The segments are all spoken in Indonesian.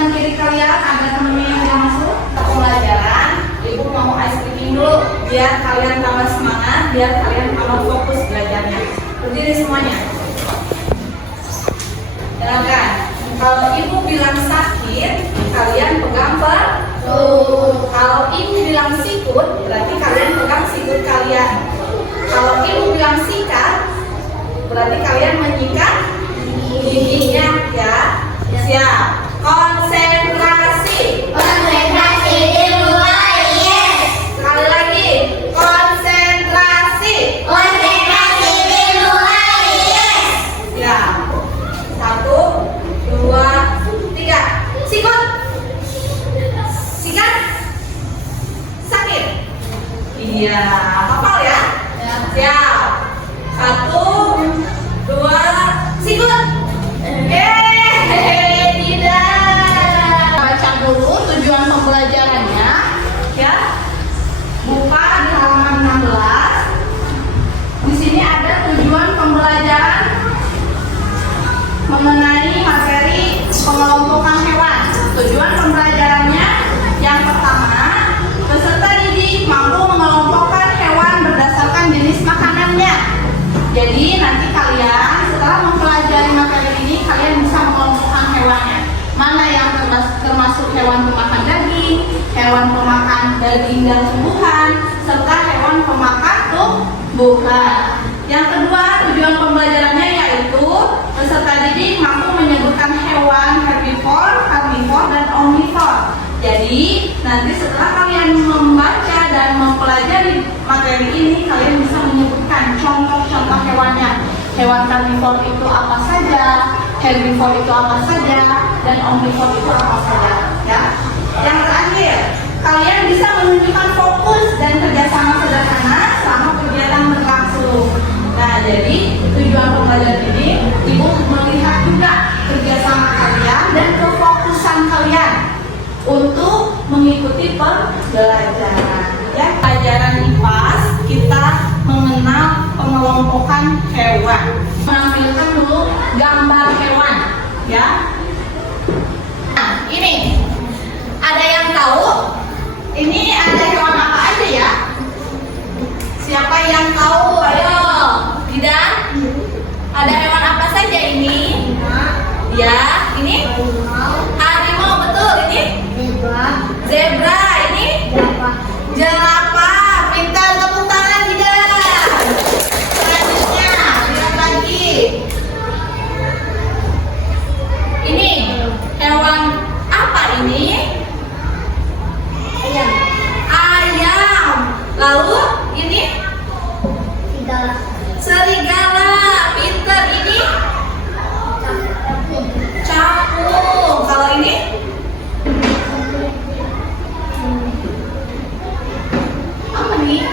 kanan kiri kalian ada temennya yang udah masuk ke pelajaran. Ibu mau ice cream dulu biar kalian tambah semangat, biar kalian tambah fokus belajarnya. Berdiri semuanya. Silakan. Kalau ibu bilang sakit, kalian pegang perut. Kalau ibu bilang sikut, berarti kalian pegang sikut kalian. Kalau ibu bilang sikat, berarti kalian menyikat giginya ya. Siap. Konsentrasi. Konsentrasi dimulai, yes. Sekali lagi. Konsentrasi. Konsentrasi dimulai, yes. Siap. 1, 2, 3. Sikut. Sikat. Sakit. Iya. Hafal ya? Siap. 1, 2, sikut. Tidak. Baca dulu tujuan pembelajarannya, ya. Buka di halaman 16. Di sini ada tujuan pembelajaran mengenai materi pengelompokan hewan. Tujuan pembelajarannya yang pertama, peserta didik mampu mengelompokkan hewan berdasarkan jenis makanannya. Jadi nanti kalian setelah mempelajari materi ini, kalian bisa mengelompokkan hewannya. Mana yang termasuk hewan pemakan daging, hewan pemakan daging dan tumbuhan, serta hewan pemakan tumbuhan. Yang kedua, tujuan pembelajarannya yaitu peserta didik mampu menyebutkan hewan herbivore, karnivor, dan omnivor. Jadi nanti setelah kalian membaca dan mempelajari materi ini, kalian bisa menyebutkan contoh-contoh hewannya. Hewan karnivor itu apa saja, herbivore itu apa saja, dan omnivor itu apa saja. Ya. Yang terakhir, kalian bisa menunjukkan fokus dan kerjasama sederhana selama kegiatan berlangsung. Nah, jadi tujuan pembelajaran ini, ibu melihat juga kerjasama kalian dan kefokusan kalian untuk mengikuti pembelajaran. Ya, pelajaran IPAS kita mengenal pengelompokan hewan. Menampilkan dulu gambar hewan, ya. Nah, ini ada yang tahu? Ini ada hewan apa aja ya? Siapa yang tahu? Ayo, tidak? Ada hewan apa saja ini? Ya, ini harimau, betul. Ini zebra, ini jerapah. Pintar, tepuk tangan. Tidak. Selanjutnya, lihat lagi. Ini hewan apa ini? Ayam. Ayam. Lalu ini serigala. Pintar. Ini capung. Kalau ini apa nih?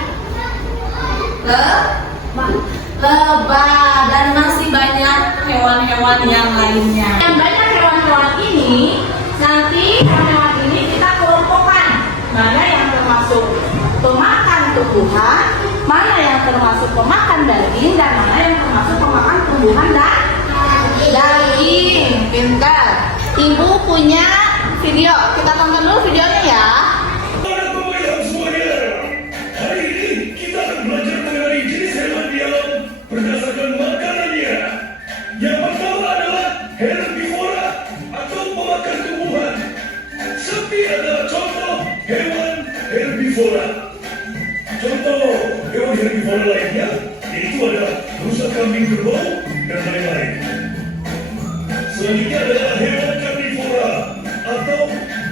Lebah. Dan masih banyak hewan-hewan yang lainnya. Yang banyak hewan-hewan ini, nanti hewan-hewan ini kita kelompokkan. Mana yang termasuk pemakan tumbuhan, mana yang termasuk pemakan daging, dan mana yang termasuk pemakan tumbuhan dan daging. Pintar. Ibu punya video. Kita tonton dulu videonya ya. Para pemain semuanya, hari ini kita akan belajar mengenai jenis hewan di alam berdasarkan makanannya. Yang pertama adalah herbivora atau pemakan tumbuhan. Sapi adalah contoh hewan herbivora. Contoh hewan herbivora lainnya yaitu adalah rusa, kambing, kerbau, dan lain-lain. Selanjutnya adalah hewan karnivora atau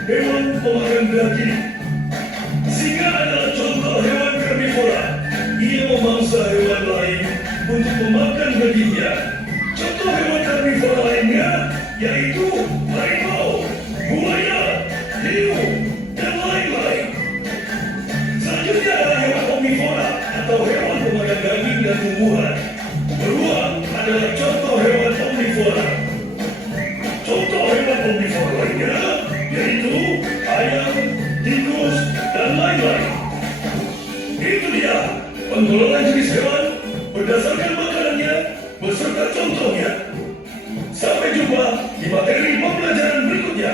hewan pemakan daging. Singa adalah contoh hewan karnivora. Ia memangsa hewan lain untuk memakan dagingnya. Contoh hewan karnivora lainnya yaitu harimau, buaya, hiu, dan lain-lain. Selanjutnya adalah hewan omnivora atau hewan pemakan daging dan tumbuhan. Beruang adalah contoh hewan omnivora. Contoh hewan omnivora lainnya yaitu ayam, tikus, dan lain-lain. Itu dia pengelolaan jenis hewan berdasarkan makanannya beserta contohnya. Sampai jumpa di materi pembelajaran berikutnya.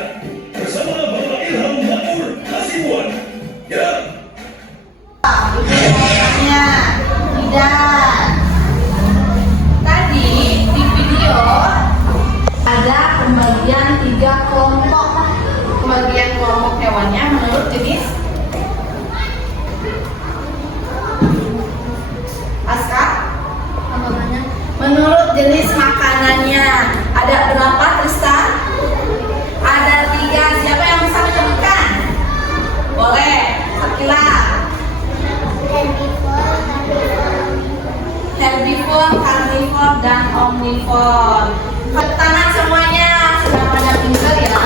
dan omnivor. Tangan semuanya sudah pada pintar ya.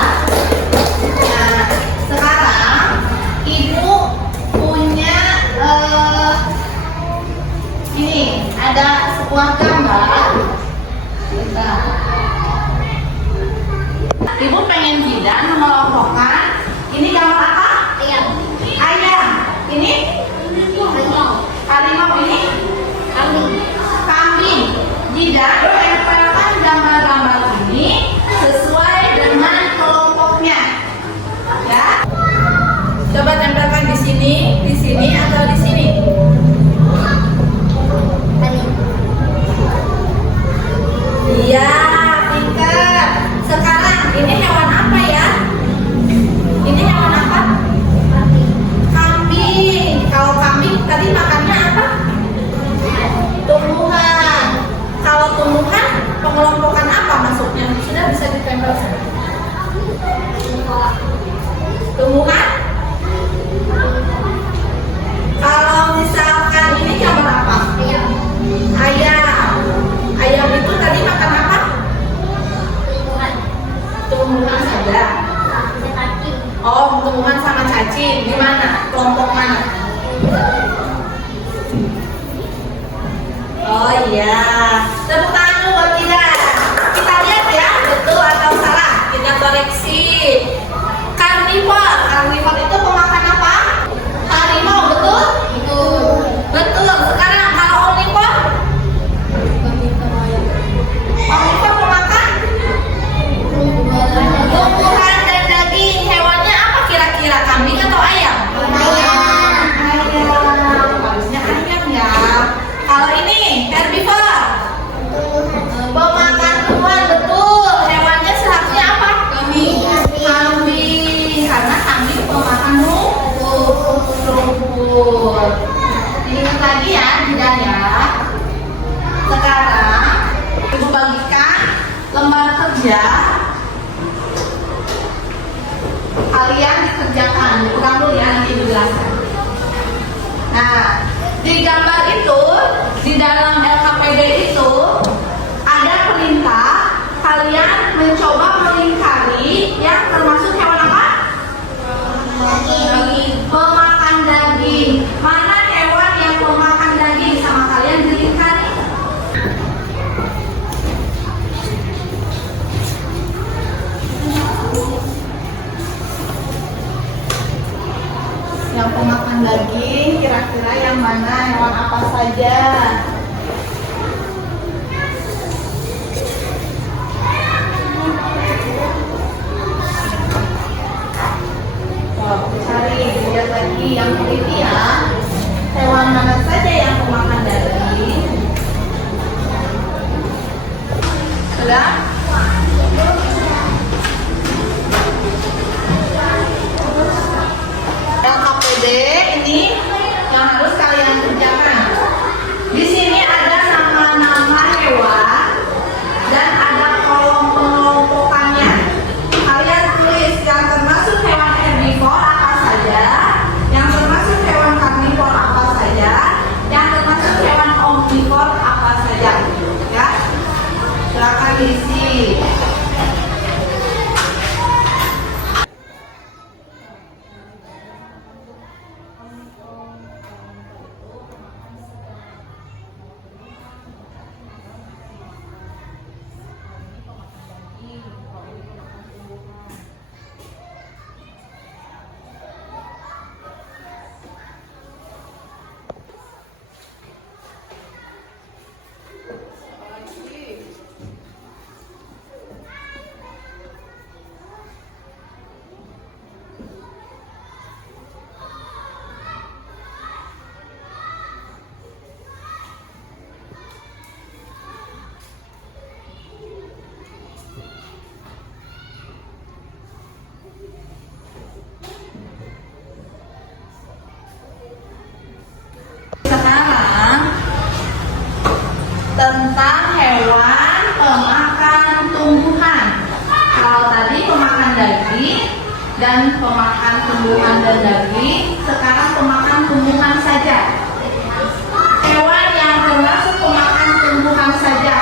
Nah, sekarang ibu punya ini ada sebuah gambar. Ibu pengen Jidan mengelompokkan ini gambar apa? Ayam. Ini? Harimau. Ini? Kambing. Jidan tempelkan gambar-gambar ini sesuai dengan kelompoknya. Ya. Coba tempelkan di sini atau di sini. Iya, pintar. Sekarang ini hewan apa ya? Ini hewan apa? Kambing. Kalau kambing tadi makannya apa? Tumbuhan. Kalau tumbuhan, pengelompokan apa masuknya? Sudah bisa ditempelkan. Tumbuhan? Kalau misalkan ini gambar apa? Ayam. Ayam itu tadi makan apa? Tumbuhan saja. Oh, tumbuhan sama cacing. Gimana? Kelompok mana? Oh iya. Tepuk tangan dulu buat kita. Kita lihat ya, betul atau salah. Kita koreksi. Karnivor. Karnivor itu pemakan apa? Harimau, betul? Betul. Sekarang kalau omnivor? Omnivor pemakan tumbuhan dan daging. Hewannya apa kira-kira? Kambing atau ayam? Ayam. Harusnya ayam ya. Kalau ini herbivore, pemakan tumbuhan, betul. Hewannya seharusnya apa? Kambing. Karena kambing pemakan rumput. Diingat lagi ya, Jidan ya. Sekarang ibu bagikan lembar kerja. Kalian dikerjakan, diulang dulu ya, nanti ibu jelaskan. Nah, di gambar itu, di dalam LKPD itu ada perintah kalian mencoba melingkari yang termasuk hewan apa? Daging. Pemakan daging. Mana hewan yang memakan daging sama kalian dilingkari? Yang pemakan daging, kira-kira yang mana? Hewan apa saja? Cari, lihat lagi yang teliti ya. Hewan mana saja yang pemakan daging? Sudah? LKPD ini yang harus kalian kerjakan. Di sini ada nama-nama hewan dan ada kolom pengelompokannya. Kalian tulis yang termasuk hewan herbivore apa saja, yang termasuk hewan karnivor apa saja, yang termasuk hewan omnivor apa saja. Ya, silakan diisi. tentang hewan pemakan tumbuhan. Kalau tadi pemakan daging dan pemakan tumbuhan dan daging, sekarang pemakan tumbuhan saja. Hewan yang termasuk pemakan tumbuhan saja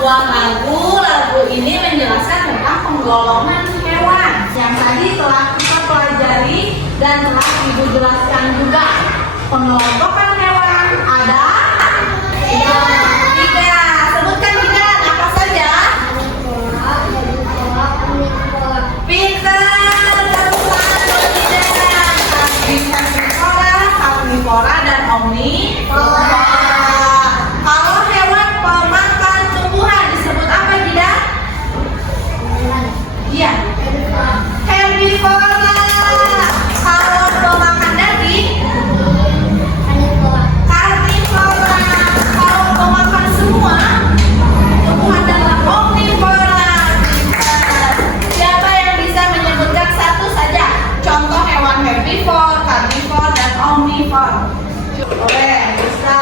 sebuah lagu ini menjelaskan tentang penggolongan hewan yang tadi telah kita pelajari dan telah Ibu jelaskan juga. Pengelompokan hewan ada tiga. Sebutkan tiga, apa saja? Pintar, karnivora dan omnivora. Kalau hewan pemakan tumbuhan disebut apa, Dida? Iya, herbivora. Kalau pemakan daging, karnivora. Kalau pemakan semua tumbuhan adalah omnivora. Siapa yang bisa menyebutkan satu saja contoh hewan herbivore, karnivora, dan omnivora? Boleh, bisa.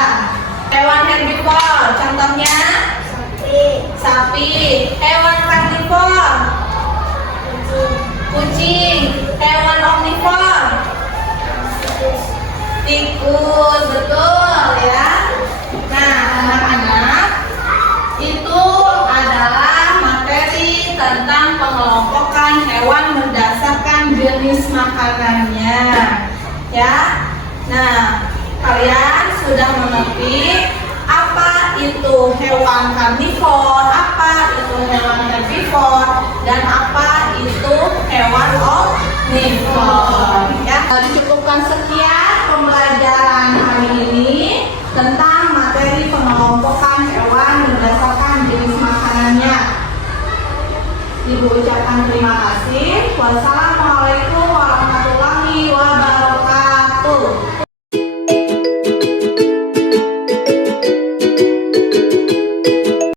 Hewan herbivore, contohnya sapi. Hewan karnivor, kucing. Hewan omnivor, tikus. Betul ya. Nah, anak-anak, itu adalah materi tentang pengelompokan hewan berdasarkan jenis makanannya. Ya. Nah, kalian sudah mengerti apa itu hewan karnivor, apa itu hewan herbivor, dan apa itu hewan omnivor. Ya, dicukupkan sekian pembelajaran hari ini tentang materi pengelompokan hewan berdasarkan jenis makanannya. Ibu ucapkan terima kasih. Wassalamualaikum warahmatullahi wabarakatuh.